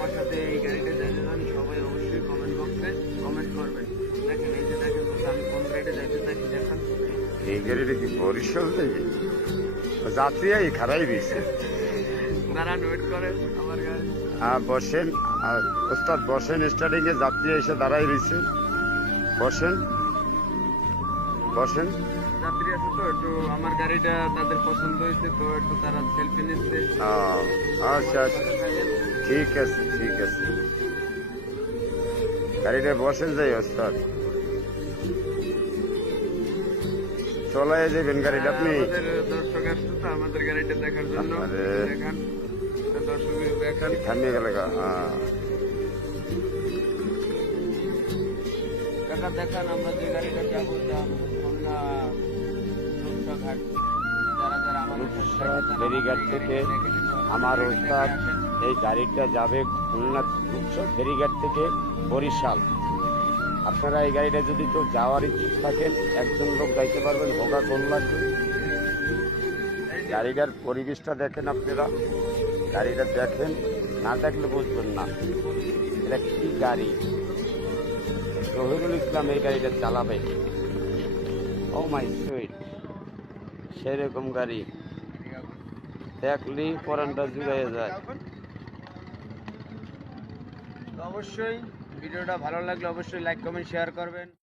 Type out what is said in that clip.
আমার সাথে এই গাড়িটা যাইতে চান সবাই অবশ্যই কমেন্ট বক্সে কমেন্ট করবেন। দেখেন এই যে দেখেন তো আমি কোন গাড়িটা যাইতে চাইছি দেখেন। এই গাড়িটা কি বরিশাল থেকে যাত্রী খারাই দিয়েছে। দাঁড়ান ওয়েট করেন আমার গাড়ি। বসেন ওস্তাদ বসেন, স্টার্টিং এ যাত্রী এসে দাঁড়াই রয়েছে। বসেন বসেন। যাত্রী আছে তো একটু আমার গাড়িটা তাদের পছন্দ হয়েছে তো একটু তারা সেলফি নিচ্ছে। আচ্ছা আচ্ছা ঠিক আছে ঠিক আছে, গাড়িটা বসেন যাই ওস্তাদ, চলাই যাবেন গাড়িটা আপনি। আমাদের দর্শক আসছে তো আমাদের গাড়িটা দেখার জন্য। দেখান দর্শক দেখান থামিয়ে গেল কাকা দেখান আমরা যে গাড়িটা যাবো আমরা ঘাট যারা যারা আমাদের ফেরিঘাট থেকে আমার ওস্তাদ এই গাড়িটা যাবে খুলনা ফেরিঘাট থেকে বরিশাল। আপনারা এই গাড়িটা যদি কেউ যাওয়ার ইচ্ছুক থাকেন একজন লোক যাইতে পারবেন, হোগা কোন লাগবে। গাড়িটার পরিবেশটা দেখেন আপনারা, গাড়িটা দেখেন, না দেখলে বুঝবেন না এটা কি গাড়ি। জহিরুল ইসলাম এই গাড়িটা চালাবে। ও মাই সুইট, সেরকম গাড়ি দেখলেই পরানটা জুড়ে যায়। অবশ্যই ভিডিওটা ভালো লাগলে অবশ্যই লাইক কমেন্ট শেয়ার করবেন।